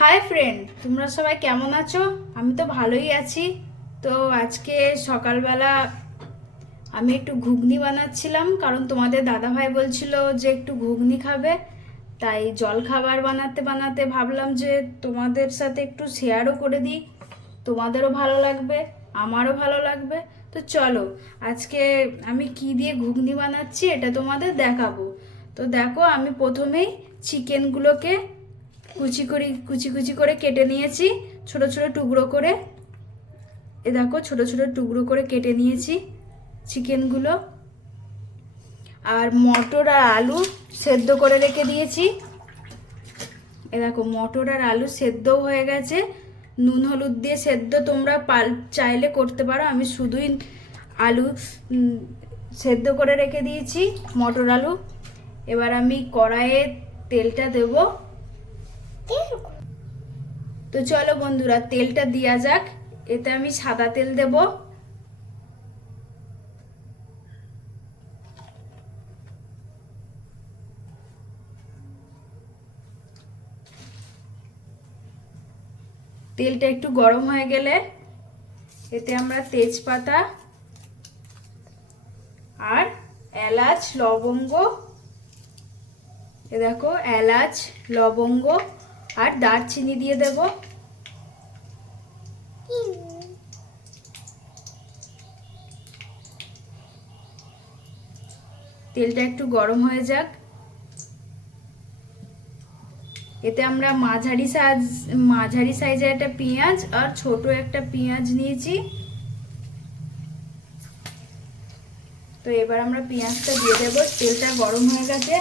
Hi friend, তোমরা সবাই কেমন আছো? আমি তো ভালোই আছি। তো আজকে সকালবেলা আমি একটু ঘুগনি বানাচ্ছিলাম, কারণ তোমাদের দাদাভাই বলছিল যে একটু ঘুগনি খাবে। তাই জল খাবার বানাতে বানাতে ভাবলাম যে তোমাদের সাথে একটু শেয়ারও করে দিই, তোমাদেরও ভালো লাগবে, আমারও ভালো লাগবে। তো চলো, আজকে আমি কি দিয়ে ঘুগনি বানাচ্ছি এটা তোমাদের দেখাবো। তো দেখো, আমি প্রথমেই চিকেনগুলোকে কুচি কুচি করে কেটে নিয়েছি, ছোট ছোট টুকরো করে। এ দেখো, ছোট ছোট টুকরো করে কেটে নিয়েছি চিকেনগুলো। আর মটর আর আলু সেদ্ধ করে রেখে দিয়েছি। এ দেখো, মটর আর আলু সেদ্ধও হয়ে গেছে। নুন হলুদ দিয়ে সেদ্ধ তোমরা চাইলে করতে পারো, আমি শুধুই আলু সেদ্ধ করে রেখে দিয়েছি, মটর আলু। এবার আমি কড়াইয়ে তেলটা দেবো। তো চলো বন্ধুরা, তেলটা দেওয়া যাক। এতে আমি সাদা তেল দেব। তেলটা একটু গরম হয়ে গেলে এতে আমরা তেজপাতা আর এলাচ লবঙ্গ, এ দেখো এলাচ লবঙ্গ আর দারচিনি দিয়ে দেব। তেলটা একটু গরম হয়ে যাক। এতে আমরা মাঝারি সাইজের একটা পেঁয়াজ আর ছোট একটা পেঁয়াজ নিয়েছি। তো এবার আমরা পেঁয়াজটা দিয়ে দেবো। তেলটা গরম হয়ে গেছে।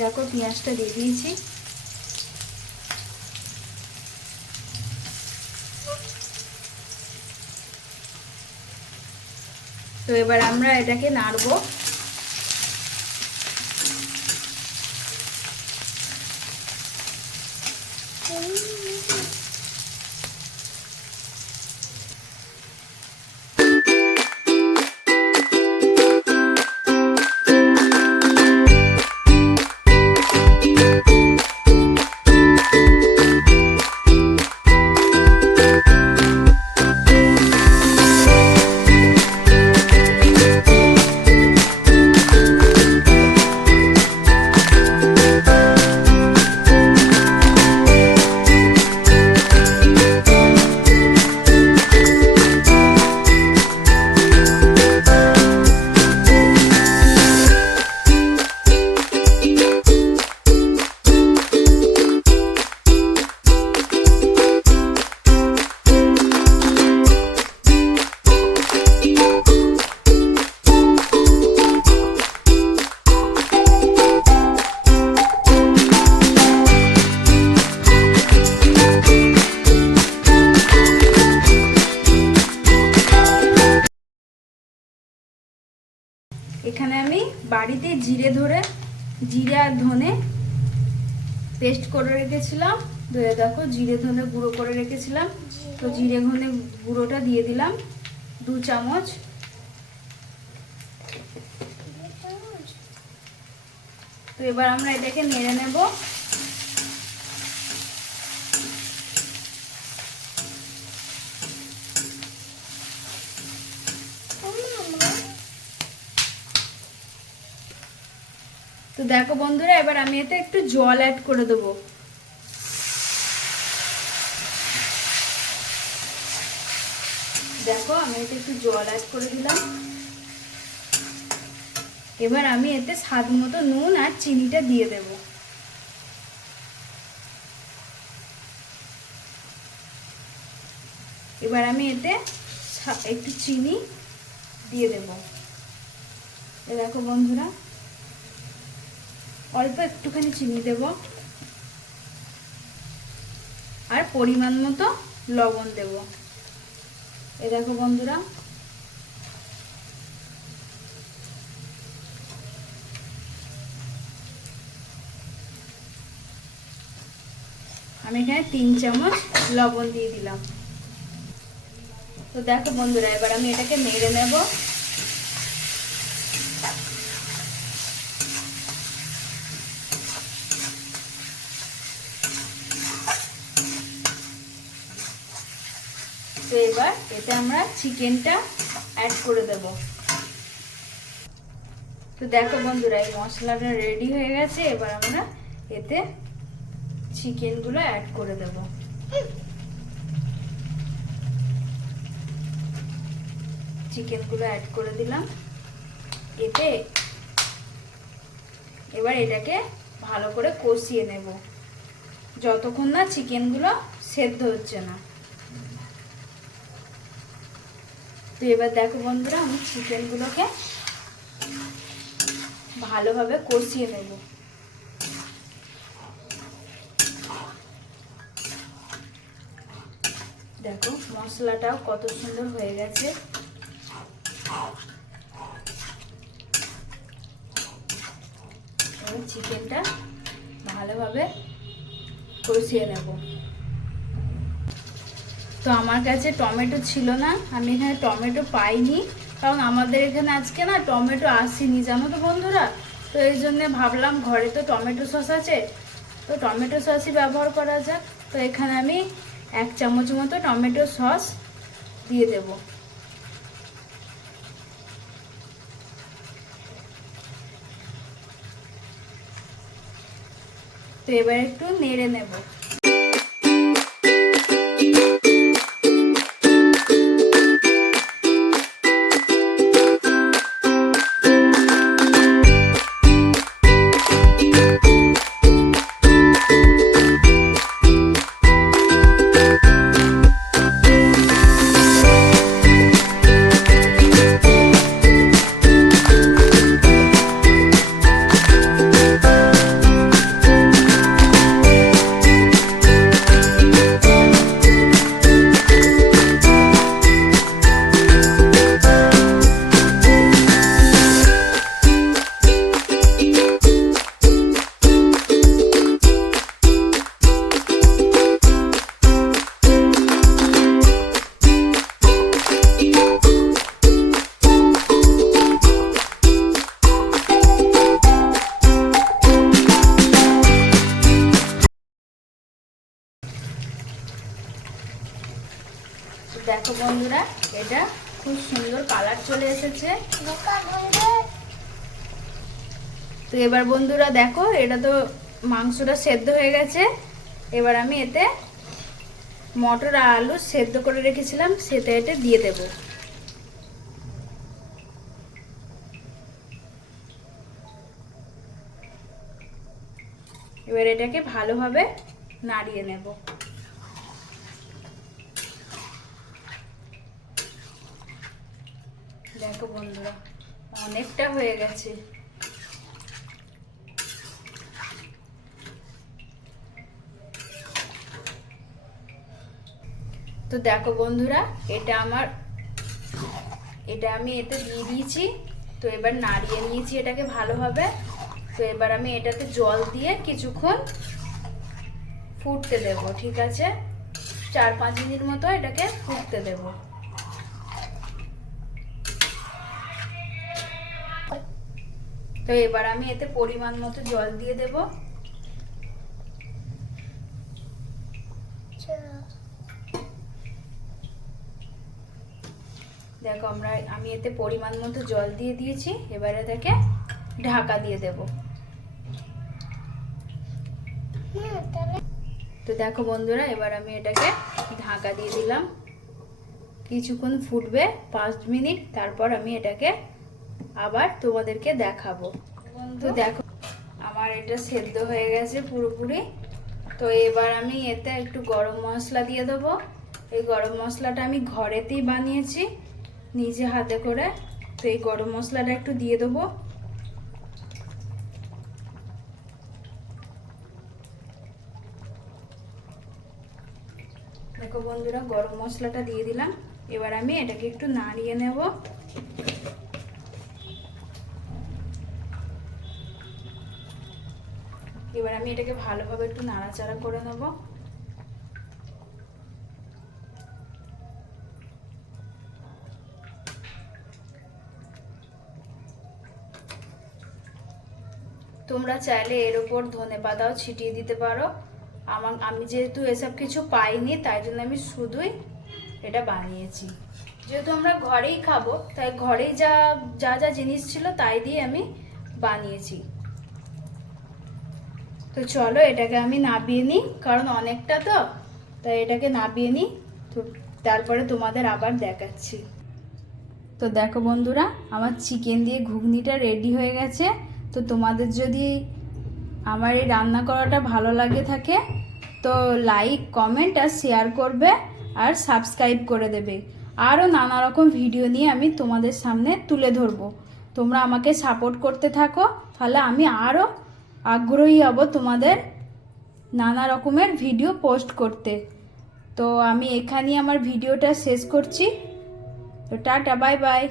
দেখো, পেঁয়াজটা দিয়ে দিয়েছি। তো এবার আমরা এটাকে নাড়বো। এখানে আমি বাড়িতে জিরে আর ধনে পেস্ট করে রেখেছিলাম। দেখো, জিরে ধনে গুঁড়ো করে রেখেছিলাম। তো জিরে ধনে গুঁড়োটা দিয়ে দিলাম 2 চামচ। তো এবার আমরা এটাকে নেড়ে নেব। তো দেখো বন্ধুরা, এবার আমি এতে একটু জল অ্যাড করে দেবো। দেখো, আমি এতে একটু জল অ্যাড করে দিলাম। এবার আমি এতে স্বাদ মতো নুন আর চিনিটা দিয়ে দেব। এবার আমি এতে একটু চিনি দিয়ে দেব। দেখো বন্ধুরা, অল্প একটুখানি চিনি দেব আর পরিমাণ মতো লবণ দেব। দেখো বন্ধুরা, আমি এখানে 3 চামচ লবণ দিয়ে দিলাম। তো দেখো বন্ধুরা, এবার আমি এটাকে নেড়ে নেব। এবার এতে আমরা চিকেনটা অ্যাড করে দেব। তো দেখো বন্ধুরা, এই মশলাটা রেডি হয়ে গেছে। এবার আমরা এতে চিকেনগুলো অ্যাড করে দেব। চিকেনগুলো অ্যাড করে দিলাম এতে। এবার এটাকে ভালো করে কষিয়ে নেব যতক্ষণ না চিকেনগুলো সেদ্ধ হচ্ছে না। তো এবার দেখো বন্ধুরা, আমি চিকেনগুলোকে ভালোভাবে কষিয়ে নেব। দেখো মশলাটাও কত সুন্দর হয়ে গেছে। এবার চিকেনটা ভালোভাবে কষিয়ে নেব। তো আমার কাছে টমেটো ছিল না, আমি এখানে টমেটো পাইনি, কারণ আমাদের এখানে আজকে না টমেটো আসেনি, জানো তো বন্ধুরা। তো এই জন্যে ভাবলাম ঘরে তো টমেটো সস আছে, তো টমেটো সসই ব্যবহার করা যাক। তো এখানে আমি 1 চামচ মতো টমেটো সস দিয়ে দেব। তো এবার একটু নেড়ে নেব। দেখো বন্ধুরা, এটা খুব সুন্দর কালার চলে এসেছে। তো এবার বন্ধুরা দেখো, এটা তো মাংসটা সেদ্ধ হয়ে গেছে। এবার আমি এতে মটর আর আলু সেদ্ধ করে রেখেছিলাম, সেটা এতে দিয়ে দেব। এবার এটাকে ভালোভাবে নাড়িয়ে নেব। দেখো বন্ধুরা, অনেকটা হয়ে গেছে। তো দেখো বন্ধুরা, এটা আমি এতে দিয়ে দিয়েছি। তো এবার নাড়িয়ে নিয়েছি এটাকে ভালোভাবে। তো এবার আমি এটাতে জল দিয়ে কিছুক্ষণ ফুটতে দেব। ঠিক আছে, 4-5 মিনিট মতো এটাকে ফুটতে দেব। তো এবার আমি এতে পরিমাণ মতো জল দিয়ে দেব। দেখো আমি এতে পরিমাণ মতো জল দিয়ে দিয়েছি। এবার এটাকে ঢাকা দিয়ে দেব। তো দেখো বন্ধুরা, এবার আমি এটাকে ঢাকা দিয়ে দিলাম। কিছুক্ষণ ফুটবে 5 মিনিট, তারপর আমি এটাকে আবার তোমাদেরকে দেখাবো। তো দেখো আমার এটা সেদ্ধ হয়ে গেছে পুরোপুরি। তো এবার আমি এতে একটু গরম মশলা দিয়ে দেবো। এই গরম মশলাটা আমি ঘরেতেই বানিয়েছি নিজে হাতে করে। তো এই গরম মশলাটা একটু দিয়ে দেবো। দেখো বন্ধুরা, গরম মশলাটা দিয়ে দিলাম। এবার আমি এটাকে একটু নাড়িয়ে নেব। এবার আমি এটাকে ভালোভাবে একটু নাড়াচাড়া করে নেব। তোমরা চাইলে এর উপর ধনেপাতাও ছিটিয়ে দিতে পারো। আমি যেহেতু এসব কিছু পাইনি, তাই জন্য আমি শুধুই এটা বানিয়েছি। যেহেতু আমরা ঘরেই খাবো তাই ঘরেই যা যা যা জিনিস ছিল তাই দিয়ে আমি বানিয়েছি। তো চলো এটাকে আমি নাবিয়ে নিই, কারণ অনেকটা তো, তাই এটাকে নাবিয়ে নিই। তো তারপরে তোমাদের আবার দেখাচ্ছি। তো দেখো বন্ধুরা, আমার চিকেন দিয়ে ঘুগনিটা রেডি হয়ে গেছে। তো তোমাদের যদি আমার এই রান্না করাটা ভালো লাগে থাকে তো লাইক, কমেন্ট আর শেয়ার করবে আর সাবস্ক্রাইব করে দেবে। আরও নানা রকম ভিডিও নিয়ে আমি তোমাদের সামনে তুলে ধরবো। তোমরা আমাকে সাপোর্ট করতে থাকো, তাহলে আমি আরও আগ্রহী হব তোমাদের নানা রকমের ভিডিও পোস্ট করতে। তো আমি এখানেই আমার ভিডিওটা শেষ করছি। তো টাটা, বাই বাই।